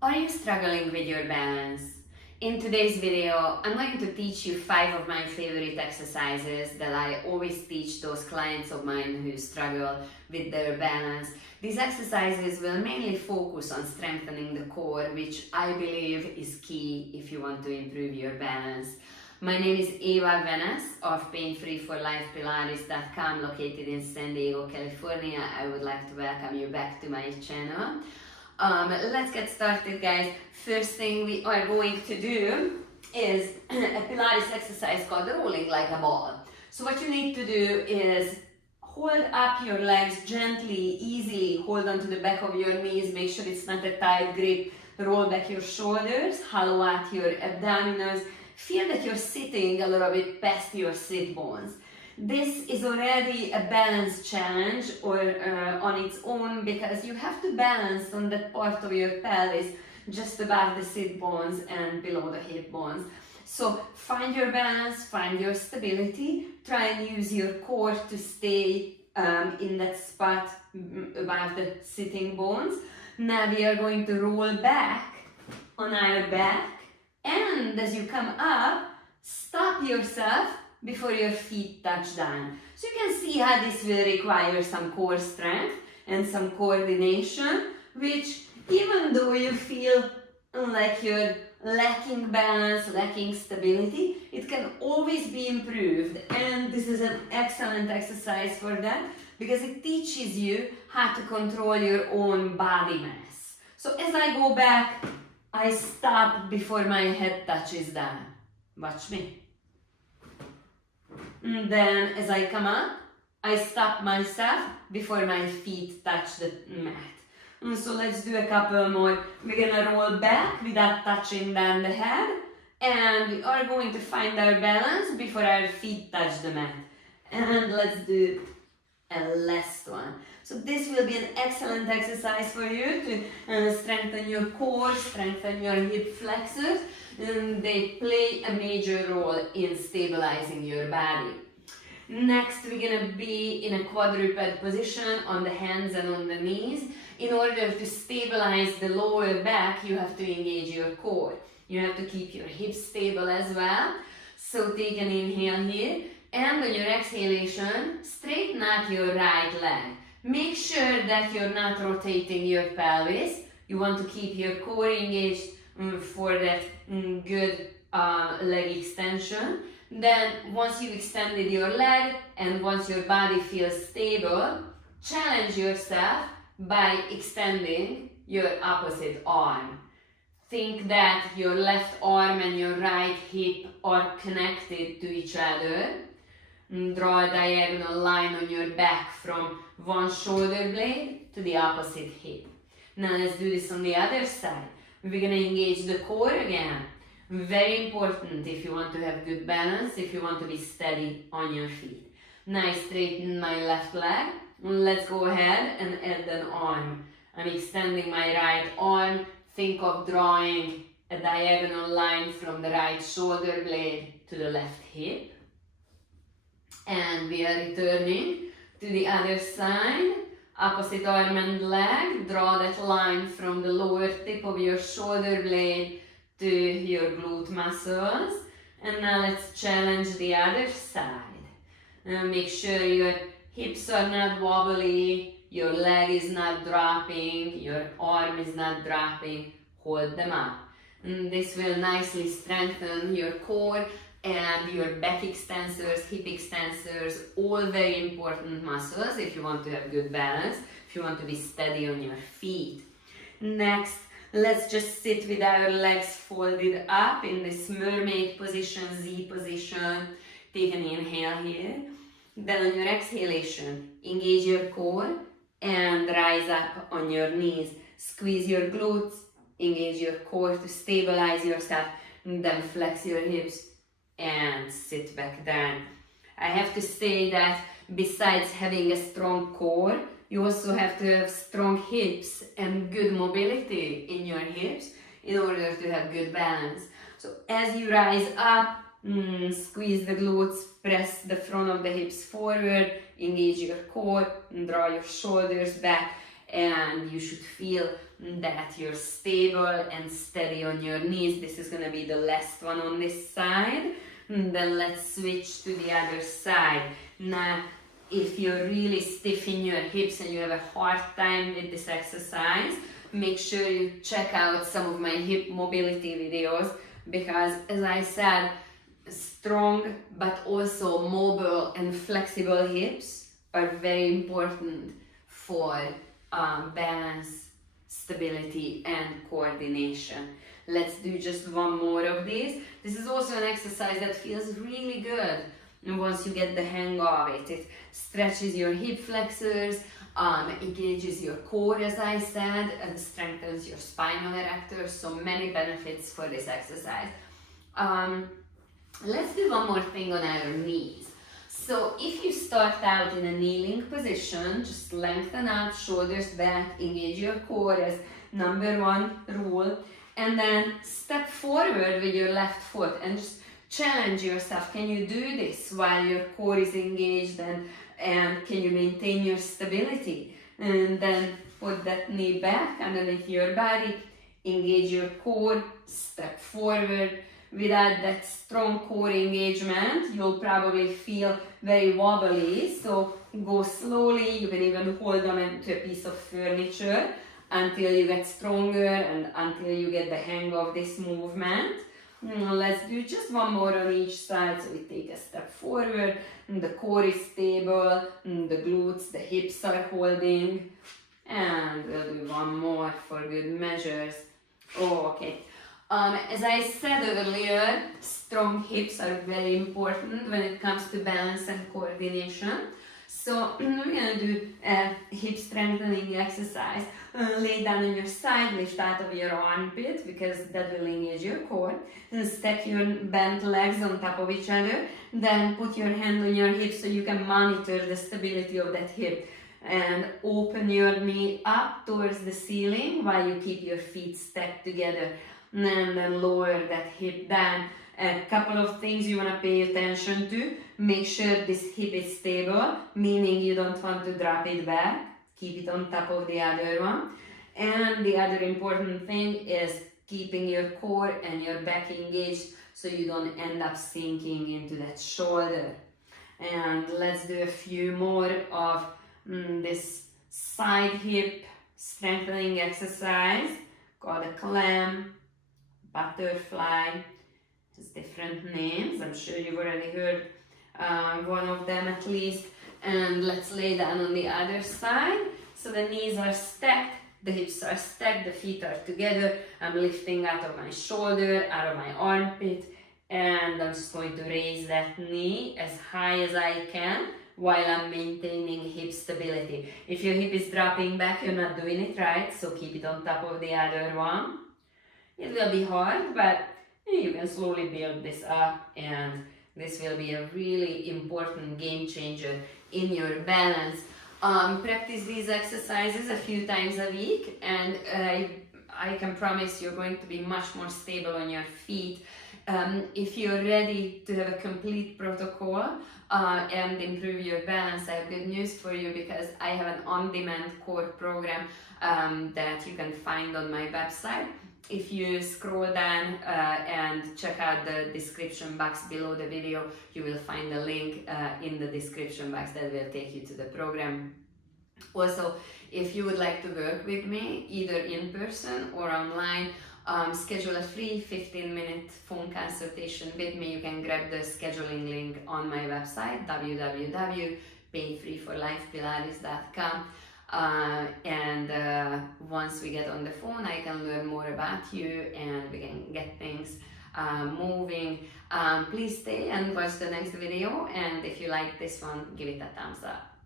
Are you struggling with your balance? In today's video, I'm going to teach you 5 of my favorite exercises that I always teach those clients of mine who struggle with their balance. These exercises will mainly focus on strengthening the core, which I believe is key if you want to improve your balance. My name is Eva Venes of painfreeforlifepilates.com, located in San Diego, California. I would like to welcome you back to my channel. Let's get started, guys. First thing we are going to do is a Pilates exercise called rolling like a ball. So what you need to do is hold up your legs gently, easily, hold onto the back of your knees, make sure it's not a tight grip, roll back your shoulders, hollow out your abdominals, feel that you're sitting a little bit past your sit bones. This is already a balance challenge on its own, because you have to balance on that part of your pelvis just above the sit bones and below the hip bones. So find your balance, find your stability, try and use your core to stay in that spot above the sitting bones. Now we are going to roll back on our back, and as you come up, stop yourself before your feet touch down. So you can see how this will require some core strength and some coordination, which even though you feel like you're lacking balance, lacking stability, it can always be improved. And this is an excellent exercise for that, because it teaches you how to control your own body mass. So as I go back, I stop before my head touches down. Watch me. And then as I come up, I stop myself before my feet touch the mat. And so let's do a couple more. We're gonna roll back without touching down the head, and we are going to find our balance before our feet touch the mat. And let's do a last one. So this will be an excellent exercise for you to strengthen your core, strengthen your hip flexors. And they play a major role in stabilizing your body. Next, we're gonna be in a quadruped position on the hands and on the knees. In order to stabilize the lower back, you have to engage your core. You have to keep your hips stable as well. So take an inhale here, and on your exhalation, straighten out your right leg. Make sure that you're not rotating your pelvis. You want to keep your core engaged for that good leg extension. Then once you've extended your leg and once your body feels stable, challenge yourself by extending your opposite arm. Think that your left arm and your right hip are connected to each other. Draw a diagonal line on your back from one shoulder blade to the opposite hip. Now let's do this on the other side. We're going to engage the core again. Very important if you want to have good balance, if you want to be steady on your feet. Now I straighten my left leg. Let's go ahead and add an arm. I'm extending my right arm. Think of drawing a diagonal line from the right shoulder blade to the left hip. And we are returning to the other side. Opposite arm and leg, draw that line from the lower tip of your shoulder blade to your glute muscles. And now let's challenge the other side. Make sure your hips are not wobbly, your leg is not dropping, your arm is not dropping. Hold them up. And this will nicely strengthen your core and your back extensors, hip extensors, all very important muscles if you want to have good balance, if you want to be steady on your feet. Next, let's just sit with our legs folded up in this mermaid position, Z position. Take an inhale here. Then on your exhalation, engage your core and rise up on your knees. Squeeze your glutes, engage your core to stabilize yourself, and then flex your hips and sit back down. I have to say that besides having a strong core, you also have to have strong hips and good mobility in your hips in order to have good balance. So as you rise up, squeeze the glutes, press the front of the hips forward, engage your core, and draw your shoulders back. and you should feel that you're stable and steady on your knees. This is gonna be the last one on this side. And then let's switch to the other side. Now, if you're really stiff in your hips and you have a hard time with this exercise, make sure you check out some of my hip mobility videos, because as I said, strong but also mobile and flexible hips are very important for balance, stability and coordination. Let's do just one more of these. This is also an exercise that feels really good once you get the hang of it. It stretches your hip flexors, engages your core, as I said, and strengthens your spinal erectors. So many benefits for this exercise. Let's do one more thing on our knees. So if you start out in a kneeling position, just lengthen up, shoulders back, engage your core as number one rule, and then step forward with your left foot and just challenge yourself. Can you do this while your core is engaged, and can you maintain your stability? And then put that knee back underneath your body, engage your core, step forward. Without that strong core engagement, you'll probably feel very wobbly, so go slowly. You can even hold on to a piece of furniture until you get stronger and until you get the hang of this movement. Let's do just one more on each side. So we take a step forward, and the core is stable, and the glutes, the hips are holding, and we'll do one more for good measures. Okay. As I said earlier, strong hips are very important when it comes to balance and coordination. So we're gonna do a hip strengthening exercise. Lay down on your side, lift out of your armpit because that will engage your core. Then stack your bent legs on top of each other. Then put your hand on your hip so you can monitor the stability of that hip. And open your knee up towards the ceiling while you keep your feet stacked together. And then lower that hip down. A couple of things you want to pay attention to. Make sure this hip is stable, meaning you don't want to drop it back. Keep it on top of the other one. And the other important thing is keeping your core and your back engaged so you don't end up sinking into that shoulder. And let's do a few more of this side hip strengthening exercise called a clam, butterfly. It's different names. I'm sure you've already heard one of them at least. And let's lay down on the other side. So the knees are stacked, the hips are stacked, the feet are together. I'm lifting out of my shoulder, out of my armpit, and I'm just going to raise that knee as high as I can while I'm maintaining hip stability. If your hip is dropping back, you're not doing it right, so keep it on top of the other one. It will be hard, but you can slowly build this up, and this will be a really important game changer in your balance. Practice these exercises a few times a week, and I can promise you're going to be much more stable on your feet. If you're ready to have a complete protocol and improve your balance, I have good news for you, because I have an on-demand core program that you can find on my website. If you scroll down and check out the description box below the video, you will find a link in the description box that will take you to the program. Also, if you would like to work with me, either in person or online, schedule a free 15-minute phone consultation with me. You can grab the scheduling link on my website, www.painfreeforlifepilates.com. And once we get on the phone, I can learn more about you and we can get things moving. Please stay and watch the next video, and if you like this one, give it a thumbs up.